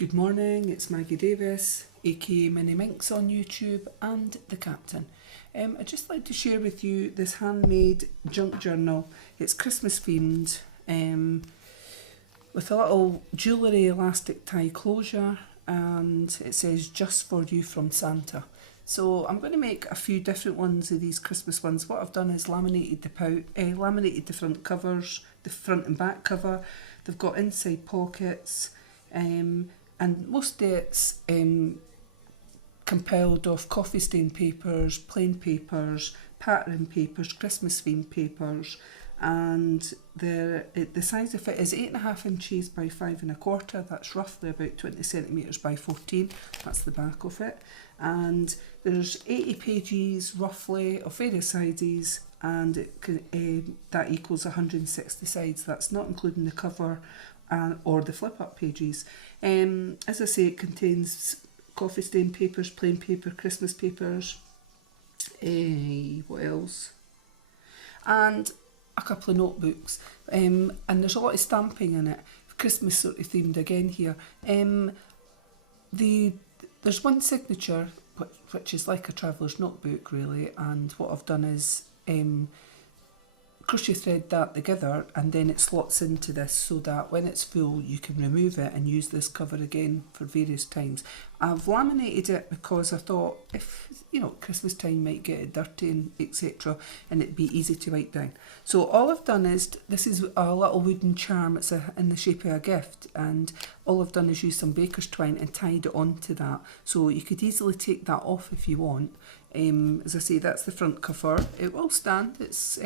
Good morning, it's Maggie Davis, aka Mini Minx on YouTube and the Captain. I'd just like to share with you this handmade junk journal. It's Christmas themed with a little jewellery elastic tie closure, and it says just for you from Santa. So I'm going to make a few different ones of these Christmas ones. What I've done is laminated the front covers, the front and back cover. They've got inside pockets. And most of it's compiled of coffee stain papers, plain papers, pattern papers, Christmas themed papers, and the size of it is 8.5 inches by 5 1/4. That's roughly about 20 centimetres by 14. That's the back of it, and there's 80 pages roughly of various sizes, and that equals 160 sides. That's not including the cover or the flip-up pages. As I say, it contains coffee stain papers, plain paper, Christmas papers, what else? And a couple of notebooks. And there's a lot of stamping in it, Christmas sort of themed again here. There's one signature, which is like a traveller's notebook really, and what I've done is crochet thread that together, and then it slots into this so that when it's full you can remove it and use this cover again for various times. I've laminated it because I thought, if Christmas time might get it dirty and etc, and it'd be easy to wipe down. So all I've done is, this is a little wooden charm, it's in the shape of a gift, and all I've done is use some baker's twine and tied it onto that, so you could easily take that off if you want. As I say, that's the front cover. It will stand. It's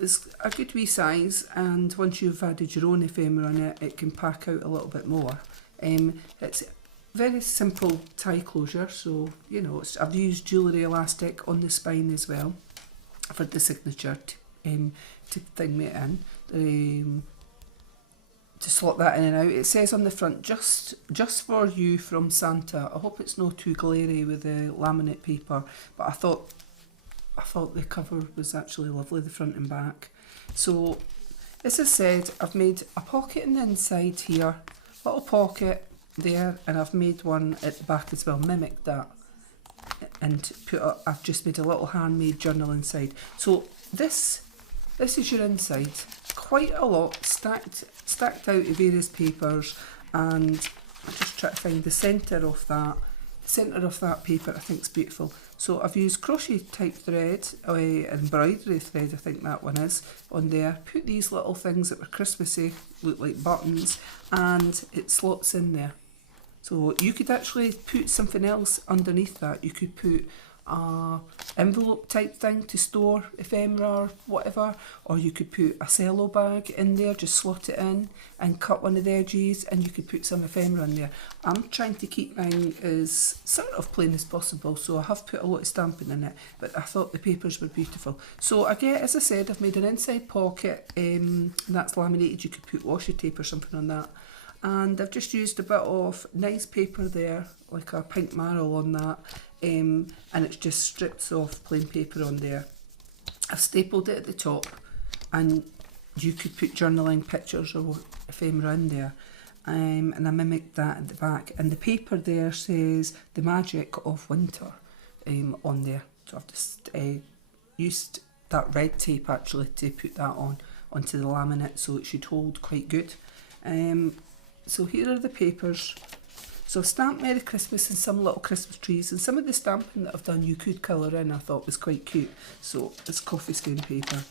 it's a good wee size, and once you've added your own ephemera on it, it can pack out a little bit more. It's very simple tie closure, so I've used jewellery elastic on the spine as well for the signature to thing it in, to slot that in and out. It says on the front, just for you from Santa. I hope it's not too glary with the laminate paper, but I thought the cover was actually lovely, the front and back. So as I said, I've made a pocket in the inside here, little pocket there, and I've made one at the back as well, mimic that, and I've just made a little handmade journal inside. So this is your inside, quite a lot stacked out of various papers, and I just try to find the centre of that. The centre of that paper I think is beautiful. So I've used crochet type thread, embroidery thread I think that one is, on there. Put these little things that were Christmassy, look like buttons, and it slots in there. So you could actually put something else underneath that. You could put a envelope type thing to store ephemera or whatever, or you could put a cello bag in there, just slot it in and cut one of the edges, and you could put some ephemera in there. I'm trying to keep mine as sort of plain as possible, so I have put a lot of stamping in it, but I thought the papers were beautiful. So again, as I said, I've made an inside pocket, and that's laminated. You could put washi tape or something on that. And I've just used a bit of nice paper there, like a pink marl on that, and it's just strips of plain paper on there. I've stapled it at the top, and you could put journaling pictures or ephemera in there, and I mimicked that at the back. And the paper there says the magic of winter on there. So I've just used that red tape actually to put that onto the laminate, so it should hold quite good. So here are the papers. So I've stamped Merry Christmas and some little Christmas trees, and some of the stamping that I've done you could colour in, I thought was quite cute. So it's coffee stain paper.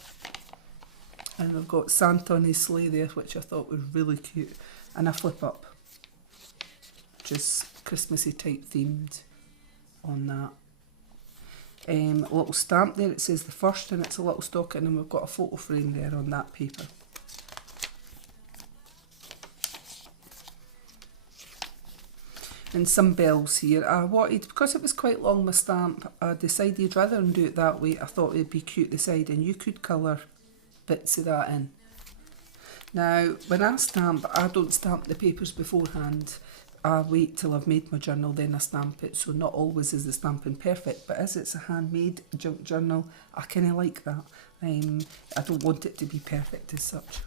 And I've got Santa on his sleigh there, which I thought was really cute. And a flip up, which is Christmassy type themed on that. A little stamp there, it says the first, and it's a little stocking, and we've got a photo frame there on that paper. And some bells here. I wanted, because it was quite long, my stamp, I decided rather than do it that way, I thought it'd be cute the side, and you could colour bits of that in. Now, when I stamp, I don't stamp the papers beforehand. I wait till I've made my journal, then I stamp it, so not always is the stamping perfect, but as it's a handmade junk journal, I kind of like that. I don't want it to be perfect as such.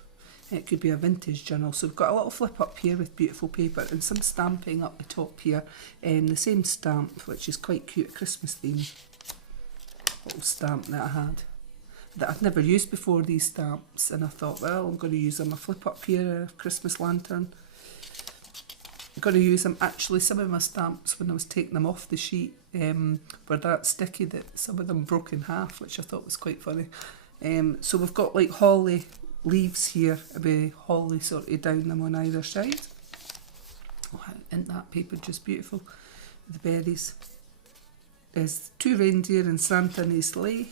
It could be a vintage journal. So we've got a little flip up here with beautiful paper and some stamping up the top here. The same stamp, which is quite cute, a Christmas theme. Little stamp that I had. That I've never used before, these stamps. And I thought, well, I'm going to use them. A flip up here, a Christmas lantern. I'm going to use them. Actually, some of my stamps, when I was taking them off the sheet, were that sticky that some of them broke in half, which I thought was quite funny. So we've got like holly leaves here, with holly sort of down them on either side. Oh, isn't that paper just beautiful? The berries. There's 2 reindeer and Santa in his sleigh.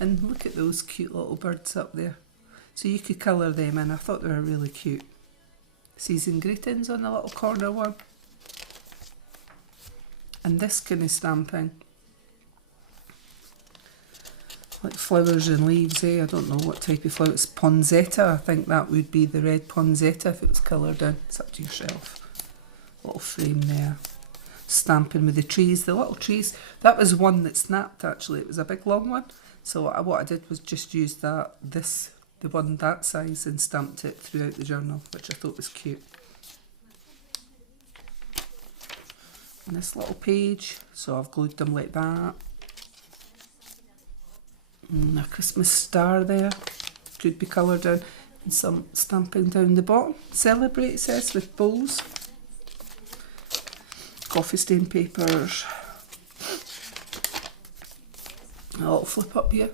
And look at those cute little birds up there. So you could colour them in. I thought they were really cute. Season greetings on the little corner one. And this kind of stamping. Like flowers and leaves, eh? I don't know what type of flower. It's poinsettia. I think that would be the red poinsettia if it was coloured in. It's up to yourself. Little frame there. Stamping with the trees. The little trees. That was one that snapped actually. It was a big long one. So what I did was just use the one that size, and stamped it throughout the journal, which I thought was cute. And this little page. So I've glued them like that. And a Christmas star there, could be coloured in, and some stamping down the bottom. Celebrate, it says, with bowls. Coffee stain papers. A little flip up here.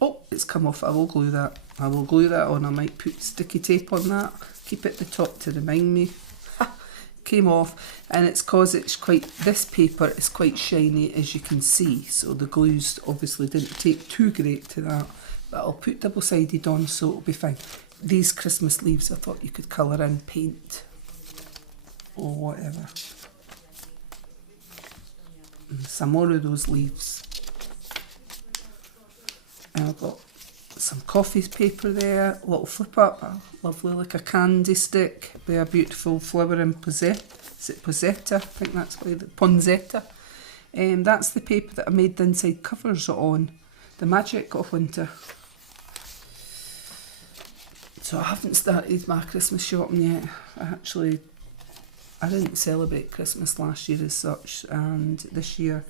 Oh, it's come off. I will glue that. I will glue that on. I might put sticky tape on that. Keep it at the top to remind me. Came off, and it's because it's quite, this paper is quite shiny, as you can see, so the glues obviously didn't take too great to that, but I'll put double-sided on so it'll be fine. These Christmas leaves I thought you could colour in paint or whatever. And some more of those leaves. And I've got some coffee paper there, little flip up, lovely, like a candy stick with a beautiful flower in poinsettia. Is it poinsettia? I think that's why the poinsettia. That's the paper that I made the inside covers on, the Magic of Winter. So I haven't started my Christmas shopping yet. I didn't celebrate Christmas last year as such, and this year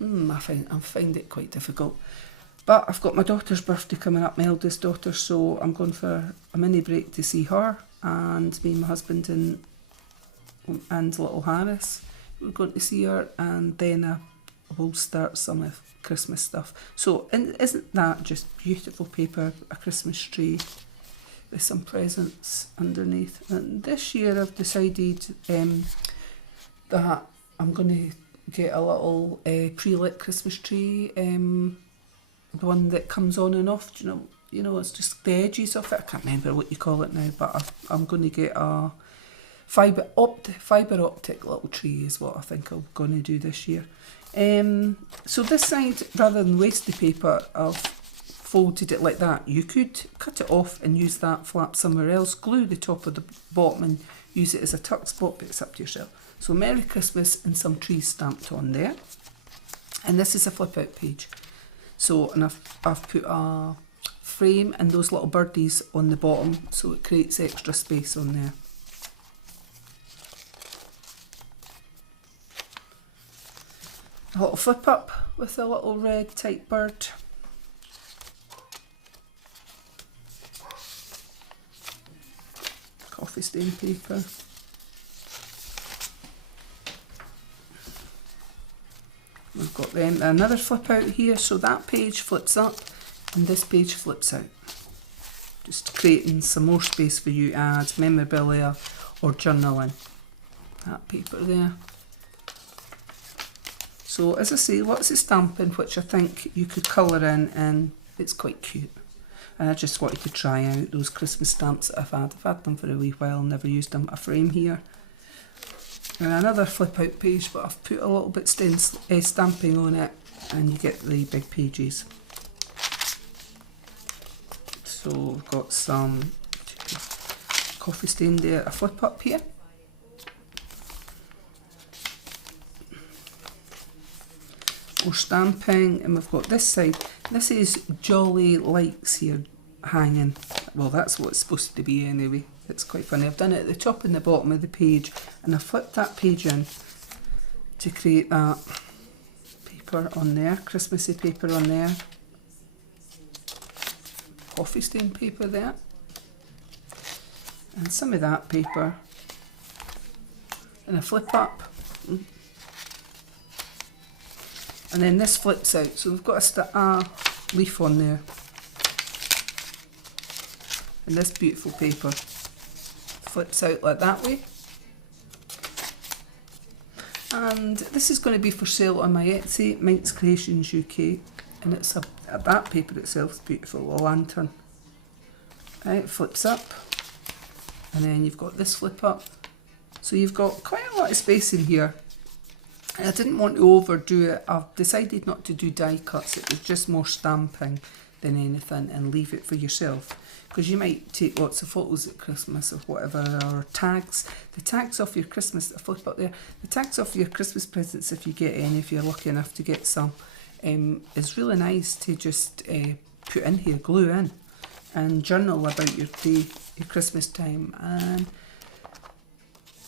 I find it quite difficult. But I've got my daughter's birthday coming up, my eldest daughter, so I'm going for a mini break to see her, and me and my husband and little Harris, we're going to see her, and then I will start some of Christmas stuff. So isn't that just beautiful paper, a Christmas tree with some presents underneath? And this year I've decided that I'm going to get a little pre-lit Christmas tree, the one that comes on and off, you know, it's just the edges of it. I can't remember what you call it now, but I'm going to get a fibre optic little tree is what I think I'm going to do this year. So this side, rather than waste the paper, I've folded it like that. You could cut it off and use that flap somewhere else, glue the top of the bottom and use it as a tuck spot, but it's up to yourself. So Merry Christmas and some trees stamped on there. And this is a flip out page. So, and I've put a frame and those little birdies on the bottom, so it creates extra space on there. A little flip up with a little red type bird. Coffee stain paper. We've got then another flip out here, so that page flips up and this page flips out. Just creating some more space for you to add memorabilia or journaling. That paper there. So as I say, lots of stamping which I think you could colour in, and it's quite cute. And I just wanted to try out those Christmas stamps that I've had. I've had them for a wee while, never used them. A frame here. And another flip out page, but I've put a little bit stamping on it, and you get the big pages. So we've got some coffee stain there, a flip up here. More stamping, and we've got this side. This is Jolly Likes here. hanging. Well, that's what it's supposed to be anyway. It's quite funny. I've done it at the top and the bottom of the page, and I flipped that page in to create that paper on there, Christmassy paper on there, coffee stain paper there, and some of that paper, and I flip up, and then this flips out, so we've got a leaf on there, and this beautiful paper flips out like that way. And this is going to be for sale on my Etsy, MinxCreationsUK, and it's that paper itself is beautiful, a lantern. Right, it flips up, and then you've got this flip up, so you've got quite a lot of space in here. And I didn't want to overdo it. I've decided not to do die cuts. It was just more stamping than anything, and leave it for yourself, because you might take lots of photos at Christmas or whatever, or tags. The tags off your Christmas, flip up there, the tags off your Christmas presents, if you get any, if you're lucky enough to get some, is really nice to just put in here, glue in, and journal about your day, your Christmas time. And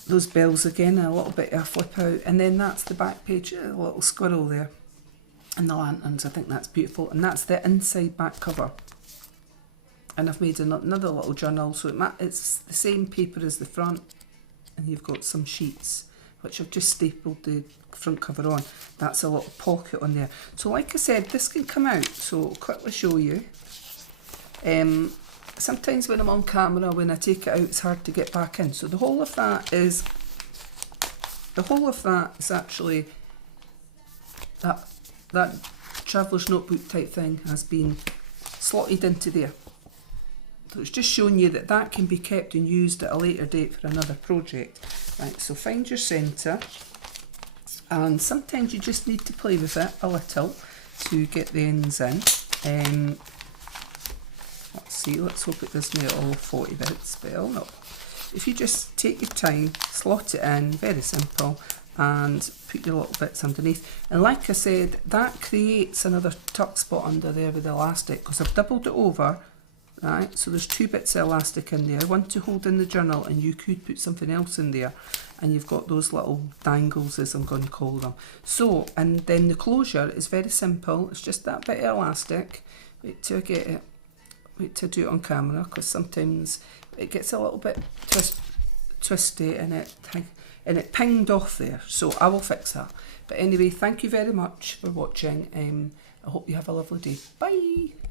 those bells again, a little bit of a flip out, and then that's the back page, a little squirrel there, and the lanterns. I think that's beautiful, and that's the inside back cover. And I've made another little journal, so it's the same paper as the front, and you've got some sheets which I've just stapled the front cover on. That's a little pocket on there. So like I said, this can come out, so I'll quickly show you. Sometimes when I'm on camera, when I take it out, it's hard to get back in. So the whole of that is actually that traveller's notebook type thing has been slotted into there. So it's just showing you that that can be kept and used at a later date for another project. Right, so find your centre, and sometimes you just need to play with it a little to get the ends in. Let's see, let's hope it doesn't make all 40 bits, but it'll not. If you just take your time, slot it in, very simple, and put your little bits underneath. And like I said, that creates another tuck spot under there with the elastic, because I've doubled it over, right? So there's 2 bits of elastic in there, one to hold in the journal, and you could put something else in there, and you've got those little dangles, as I'm going to call them. So, and then the closure is very simple. It's just that bit of elastic. Wait till I get it. Wait to do it on camera, because sometimes it gets a little bit twisty and it pinged off there, so I will fix that. But anyway, thank you very much for watching. I hope you have a lovely day. Bye.